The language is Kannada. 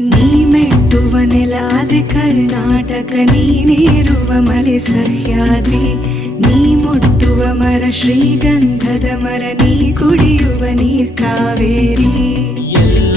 ನೀ ಮೆಟ್ಟುವ ನೆಲಾದೆ ಕರ್ನಾಟಕ, ನೀನೇರುವ ಮಲೆ ಸಹ್ಯಾದ್ರಿ, ನೀ ಮುಟ್ಟುವ ಮರ ಶ್ರೀಗಂಧದ ಮರ, ನೀ ಕುಡಿಯುವ ನೀರ್ ಕಾವೇರಿ.